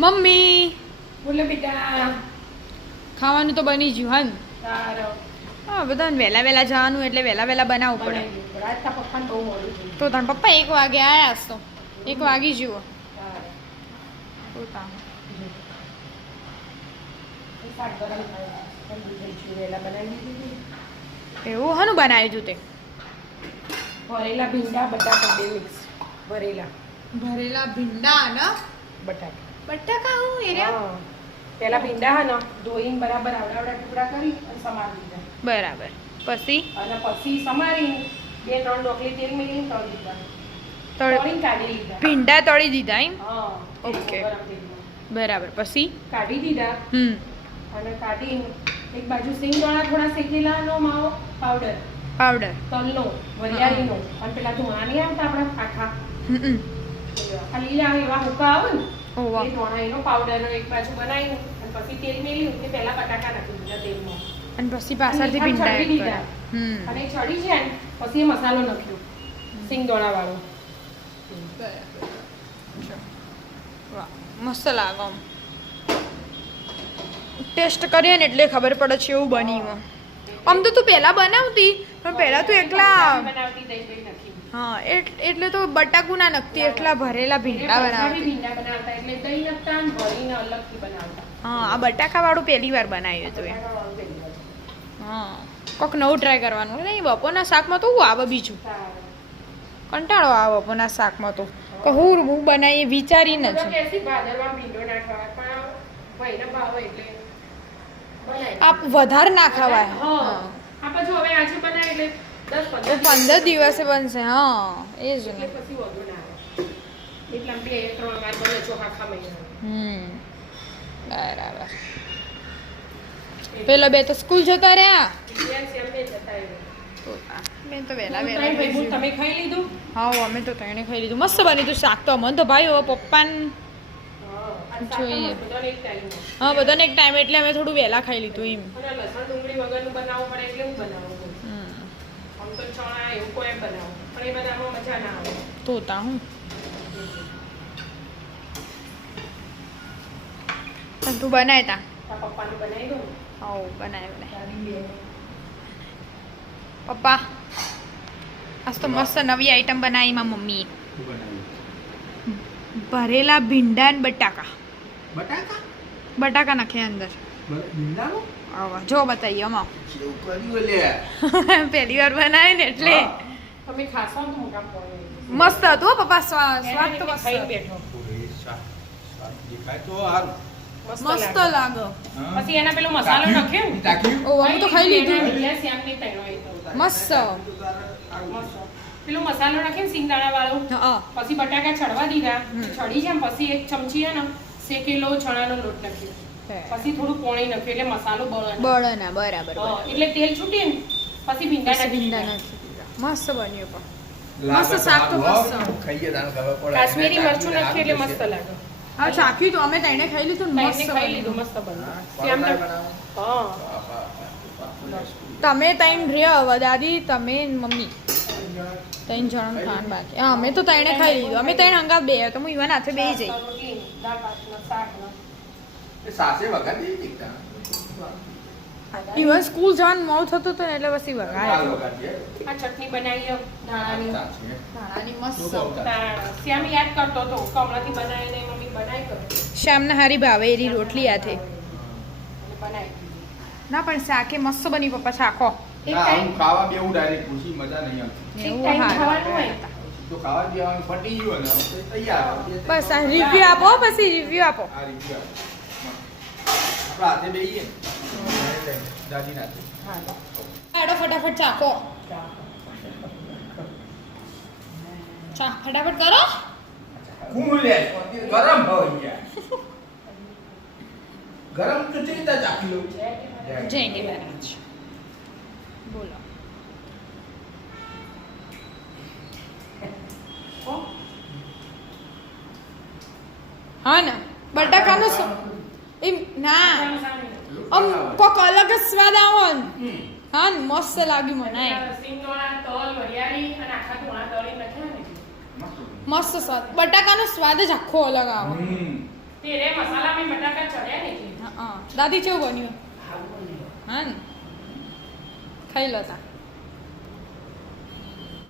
Mummy બોલો બેટા. ખાવાનું તો બની ગયું હા ને? સારું. હા બધાને વહેલા વહેલા જવાનું એટલે વહેલા વહેલા બનાવવું પડે. રાત તા પપ્પાને બહુ મોડું થયું. તો તાર પપ્પા 1 વાગે આયા હશે તો 1 વાગી જુઓ સારું. તો તાર એ શાક ગરમ થાય. ઠંડુ થઈ ગયું. વહેલા બનાવી દીધી. એવું હનું બનાવ્યું તું તે? ભરેલા ભીંડા બટાકા બે મિક્સ. ભરેલા ભરેલા ભીંડા ને બટાકા. બટાકા હું એરિયા હા. પેલા ભીંડા હે ને ધોઈને બરાબર આવડા ટુકડા કરી અને સમારી દીધા. બરાબર. પછી અને પછી સમારી 2-3 ડોકલી તેલ મેલીને તળી દીધા. તળીને કાઢી લીધા. ભીંડા તળી દીધા એમ? હા. ઓકે. ગરમ તેલમાં. બરાબર. પછી કાઢી દીધા. અને કાઢીને એક બાજુ સિંગદાણા થોડા શેકેલાનો માવો પાવડર પાવડર તલનો વરિયાળીનો અને પેલા ધોણા નહીં આવતા આપણા આખા આ લીલા એવા હુકા આવે ને ઓવા એ ધોણા એનો પાવડર એક બાજુ બનાવીને અને પછી તેલ મેલ્યું કે પહેલા બટાકા નાખી દીધા તેલમાં અને પછી પાછળથી અને ભીંડા છડી એડ દીધા. કર્યા. અને ચડી જાય ને પછી એ મસાલો નાખ્યો સિંગદાણા વાળો. વાહ મસ્ત લાગે આમ ટેસ્ટ કરીએ ને એટલે ખબર પડે છે એવું બન્યું આમ તો તું પહેલા બનાવતી પણ પહેલા તું એકલા બનાવતી દહીં દહીં નાખી. હા એટલે તો બટાકું ના નખતી એટલા ભરેલા ભીંડા બનાવતી. ભીંડા બનાવતા એટલે દહીં નાખતા અને ભરીને અલગથી બનાવતા. હા આ બટાકા વાળું પહેલી વાર બનાવ્યું હતું એ. બટાકાવાળું પહેલી વાર. હા કોક નવું ટ્રાય કરવાનું નહીં બપોરના શાકમાં તો હું આવે બીજું સારું. કંટાળો આવે બપોરના શાકમાં તો હું બનાવીએ વિચારીને જ બધા કહેશે ભાદરવા ભીંડો ના ખવાય પણ ભાઈને ભાવે એટલે બનાવી. આ વધારે ના ખવાય. હા. આપણે જો હવે આજે બનાવી એટલે 10-15 15 દિવસે બનશે હા એ જ એટલે ને. પછી વધુ ના આવે. એટલે આમ 2-3 વાર બને ચોખા ખા મહિના. બરાબર. પેલા બે તો સ્કૂલ જતા રહ્યા. એમને જતા રહ્યો. મેં તો વહેલા ત્રણ વહેલા ભાઈ તમે ખાઈ લીધું? હા અમે તો ત્રણે ખાઈ લીધું મસ્ત બની તું શાક તો અમને તો ભાઈ હવે પપ્પાને જોઈએ. બધાને એક ટાઈમ. હા બધાને એક ટાઈમ એટલે અમે થોડું વહેલા ખાઈ લીધું એમ. અને લસણ ડુંગળી વગરનું બનાવવું પડે એટલે હું બનાવું છું. આમ તો ચણા એવું કોઈ એમ બનાવું પણ એ બધામાં મજા ના આવે. તોતા હું તું બનાય તા તારા પપ્પાને બનાવી દઉં ને. હા બનાય બનાય તારી બેન. પપ્પા આજ તો મસ્ત નવી આઈટમ બનાવી માં મમ્મી શું બનાવ્યું? ભરેલા ભીંડા ને બટાકા બટાકા? બટાકા નાખ્યા અંદર ભીંડાનું? આવા જો બતાવીએ અમા કેવું કર્યું લે? પહેલી વાર બનાવે ને એટલે તમે ખાશો ને તો મોટા પડે. મસ્ત હતું હો પપ્પા સ્વાદ તો મસ્ત ખાઈ બેઠો. સ્વાદ દેખાય તો હારું. મસ્ત લાગે હા. પછી એના પેલો મસાલો નાખ્યો ને. તાક્યું? ઓ અમે તો ખાઈ લીધું શ્યામની તૈણો એ તો. મસ્ત મસ્ત. પેલો મસાલો નાખ્યો ને સિંગદાણા વાળો હા પછી બટાકા ચડવા દીધા ચડી જાય ને પછી એક ચમચી હે ને શેકેલો ચણાનો લોટ નાખ્યો પછી થોડું પાણી નાખ્યું એટલે મસાલો બળે ના. બળના બરાબર હા, એટલે તેલ છૂટી ને પછી ભીંડા નાખી ભીંડા દીધા. નાખી દીધા મસ્ત બન્યું પણ લાગે મસ્ત શાક તો હારું, મસ્ત. હો. ખાઈએ તાને ખબર પડે. કાશ્મીરી મરચું નાખ્યું એટલે મસ્ત લાગે. હા ચાખ્યું તો અમે તઈને ખાઈ લીધું ને તાઈને મસ્ત ખાઈ લીધું બન્યું. મસ્ત બન્યું. હા, શ્યામને- બનાવો. હા. તમે તઈને રહ્યા હવે દાદી તમે ને મમ્મી 3 જણ ખાન બાકી હા અમે તો તઈને ખાઈ લીધું અમે તઈને હંગાત બે તો હું ઈવન હાથે બેહી જઈ રોટલી, દાળ ભાતનો શાકનો. એ સાસે વગાડી દીધી એકતા. ઈવન સ્કૂલ જવાનું મોડું થતું હતું ને એટલે પછી વગાડે દાળ વગાડી, હે? આ ચટણી બનાવી લો ધાણાની. સાચી, હે? ધાણાની મસ્ત શું કહું તારે? શ્યામ યાદ કરતો હતો કમળાથી બનાવીને મમ્મી બનાવી કરો શ્યામને હારી ભાવે એરી રોટલી હાથે બનાવી ના પણ શાકે મસ્ત બની પપ્પા શાકો એક ના, ટાઈમ હું ખાવા બેહું direct, ખુશી મજા નહીં આવતી. એક એવું ટાઈમ હારું. ખાવાનું હોય તો ખાવા બેહવાનું પટી ગયું ને, હવે તૈયાર. બસ આ રિવ્યુ આપો પછી રિવ્યુ આપો આ review આપો. આપણા હાથે બેહીએ ને. દાદીના હાથે. હા આડો ફટાફટ ચાખો ચા ફટાફટ કરો હું લે, ગરમ હોય યાર. ગરમ તો ચેવી રીતે ચાખી લઉં? જય કે મહારાજ બોલો હા ને બટાકાનો એમ ના આમ કોક અલગ જ સ્વાદ આવો ને હા ને મસ્ત લાગ્યું મને સિંગદાણા, તલ, વરિયાળી અને આખા ધોણા દળી નાખ્યા ને મસ્ત સ્વાદ બટાકાનો સ્વાદ જ આખો અલગ આવે તેરે મસાલો બટાકા ચડ્યા ને એટલે હા દાદી કેવું બન્યું હા ને ખાઈ લો તા